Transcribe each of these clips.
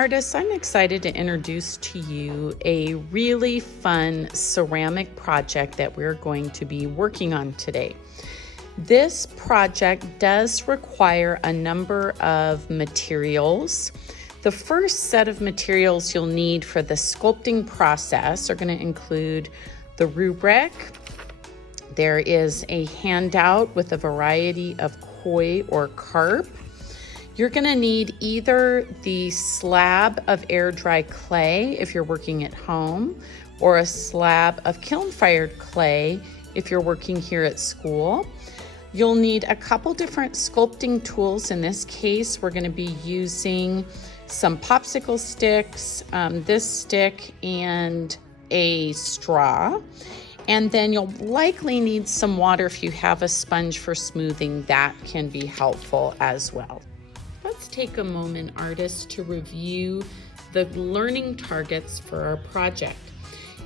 Artists, I'm excited to introduce to you a really fun ceramic project that we're going to be working on today. This project does require a number of materials. The first set of materials you'll need for the sculpting process are going to include the rubric. There is a handout with a variety of koi or carp. You're going to need either the slab of air dry clay if you're working at home, or a slab of kiln fired clay if you're working here at school. You'll need a couple different sculpting tools. In this case, we're going to be using some popsicle sticks, this stick, and a straw. And then you'll likely need some water if you have a sponge for smoothing. That can be helpful as well. Let's take a moment, artists, to review the learning targets for our project.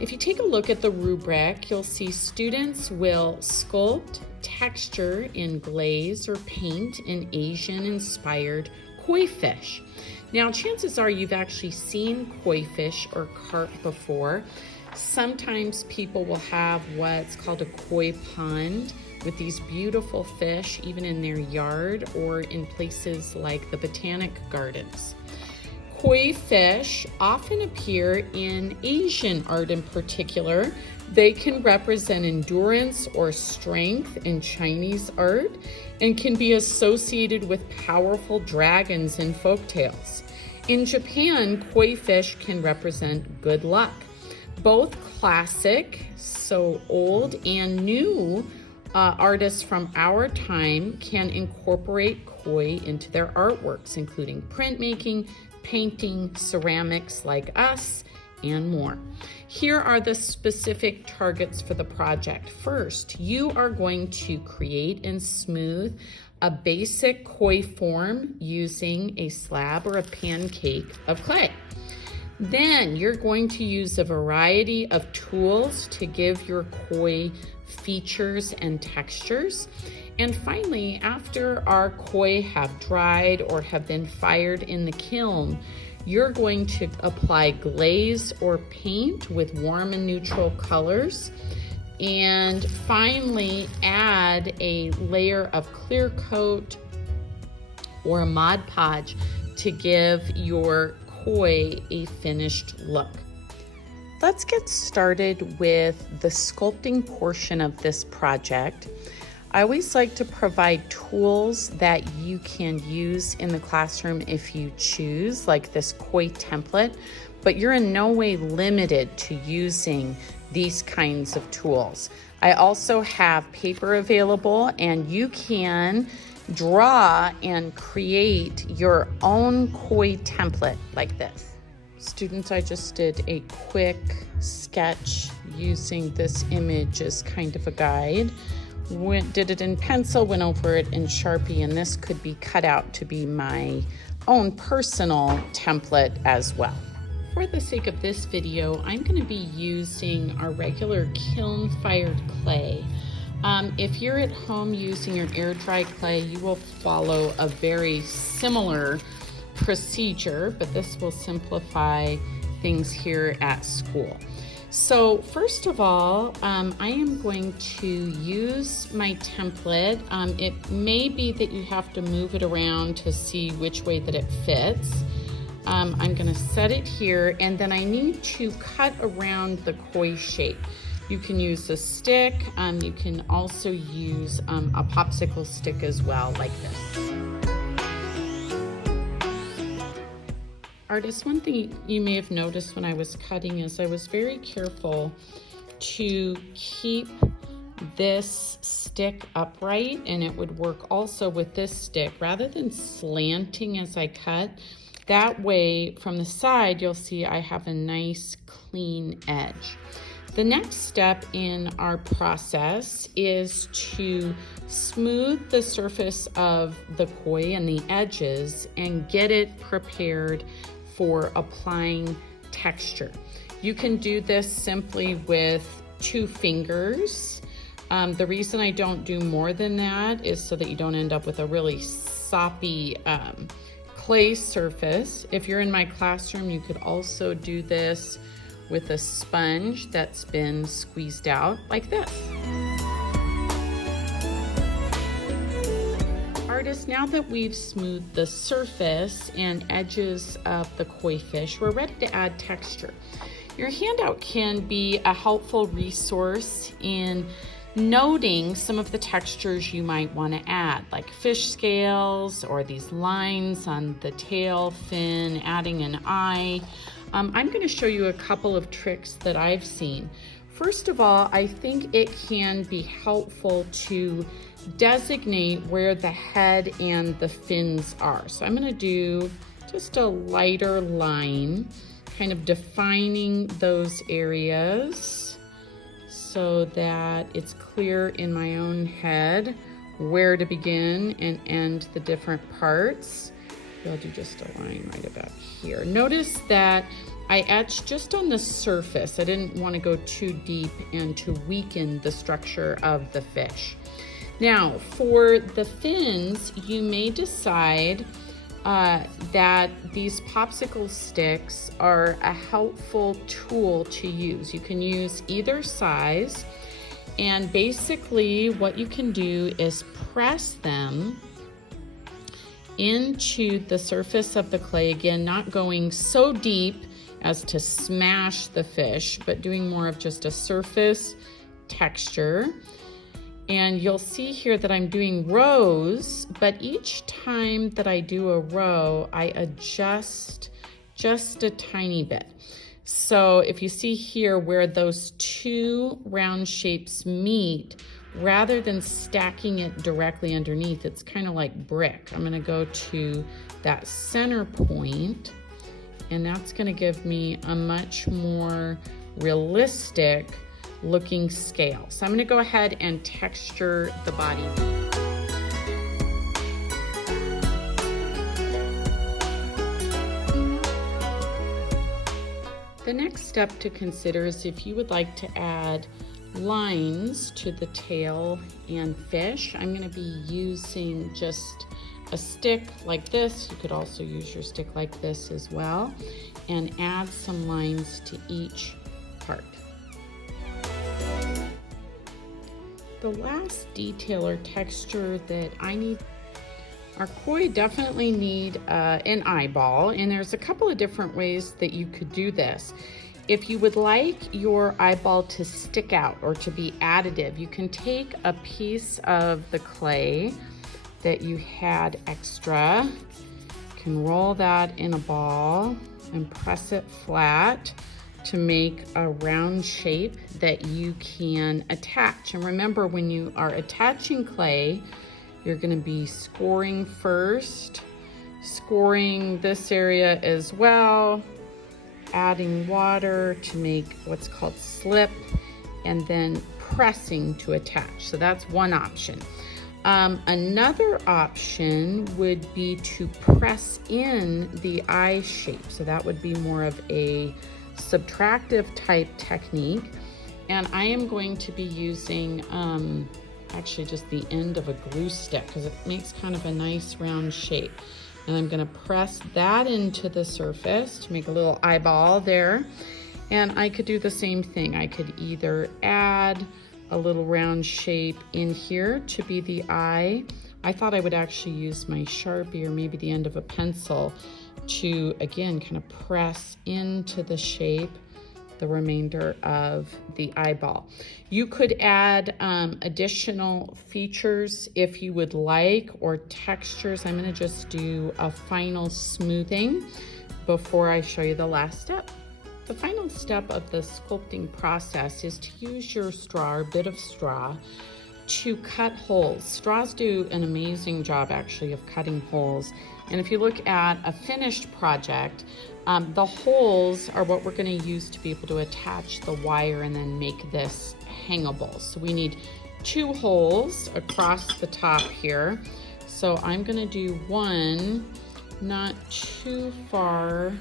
If you take a look at the rubric, you'll see students will sculpt texture in glaze or paint in Asian-inspired koi fish. Now, chances are you've actually seen koi fish or carp before. Sometimes people will have what's called a koi pond with these beautiful fish, even in their yard or in places like the botanic gardens. Koi fish often appear in Asian art in particular. They can represent endurance or strength in Chinese art and can be associated with powerful dragons in folktales. In Japan, koi fish can represent good luck. Both classic, so old, and new artists from our time can incorporate koi into their artworks, including printmaking, painting, ceramics like us, and more. Here are the specific targets for the project. First, you are going to create and smooth a basic koi form using a slab or a pancake of clay. Then you're going to use a variety of tools to give your koi features and textures. And finally, after our koi have dried or have been fired in the kiln, you're going to apply glaze or paint with warm and neutral colors. And finally, add a layer of clear coat or Mod Podge to give your koi a finished look. Let's get started with the sculpting portion of this project. I always like to provide tools that you can use in the classroom if you choose, like this koi template, but you're in no way limited to using these kinds of tools. I also have paper available, and you can draw and create your own koi template like this. Students, I just did a quick sketch using this image as kind of a guide. Did it in pencil, went over it in Sharpie, and this could be cut out to be my own personal template as well. For the sake of this video, I'm going to be using our regular kiln-fired clay. If you're at home using your air dry clay, you will follow a very similar procedure, but this will simplify things here at school. So first of all, I am going to use my template. It may be that you have to move it around to see which way that it fits. I'm going to set it here, and then I need to cut around the koi shape. You can use a stick. You can also use a popsicle stick as well, like this. Artists, one thing you may have noticed when I was cutting is I was very careful to keep this stick upright, and it would work also with this stick rather than slanting as I cut. That way, from the side, you'll see I have a nice clean edge. The next step in our process is to smooth the surface of the koi and the edges and get it prepared for applying texture. You can do this simply with 2 fingers. The reason I don't do more than that is so that you don't end up with a really soppy clay surface. If you're in my classroom, you could also do this with a sponge that's been squeezed out like this. Artists, now that we've smoothed the surface and edges of the koi fish, we're ready to add texture. Your handout can be a helpful resource in noting some of the textures you might want to add, like fish scales or these lines on the tail fin, adding an eye. I'm going to show you a couple of tricks that I've seen. First of all, I think it can be helpful to designate where the head and the fins are. So I'm going to do just a lighter line, kind of defining those areas so that it's clear in my own head where to begin and end the different parts. I'll do just a line right about here. Notice that I etched just on the surface. I didn't want to go too deep and to weaken the structure of the fish. Now, for the fins, you may decide that these popsicle sticks are a helpful tool to use. You can use either size, and basically what you can do is press them into the surface of the clay, again, not going so deep as to smash the fish, but doing more of just a surface texture. And you'll see here that I'm doing rows, but each time that I do a row, I adjust just a tiny bit. So if you see here where those two round shapes meet, rather than stacking it directly underneath, it's kind of like brick. I'm gonna go to that center point, and that's gonna give me a much more realistic looking scale. So I'm gonna go ahead and texture the body. The next step to consider is if you would like to add lines to the tail and fish. I'm going to be using just a stick like this. You could also use your stick like this as well, and add some lines to each part. The last detail or texture that I need, our koi definitely need an eyeball, and there's a couple of different ways that you could do this. If you would like your eyeball to stick out or to be additive, you can take a piece of the clay that you had extra, you can roll that in a ball and press it flat to make a round shape that you can attach. And remember, when you are attaching clay, you're gonna be scoring first, scoring this area as well, adding water to make what's called slip, and then pressing to attach. So that's one option. Another option would be to press in the eye shape. So that would be more of a subtractive type technique. And I am going to be using actually just the end of a glue stick because it makes kind of a nice round shape. And I'm gonna press that into the surface to make a little eyeball there. And I could do the same thing. I could either add a little round shape in here to be the eye. I thought I would actually use my Sharpie or maybe the end of a pencil to, again, kind of press into the shape the remainder of the eyeball. You could add additional features if you would like, or textures. I'm gonna just do a final smoothing before I show you the last step. The final step of the sculpting process is to use your straw, or bit of straw, to cut holes. Straws do an amazing job actually of cutting holes. And if you look at a finished project, the holes are what we're gonna use to be able to attach the wire and then make this hangable. So we need 2 holes across the top here. So I'm gonna do one, not too far,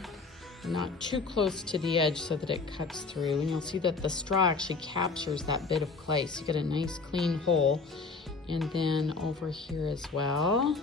not too close to the edge so that it cuts through. And you'll see that the straw actually captures that bit of clay. So you get a nice clean hole. And then over here as well.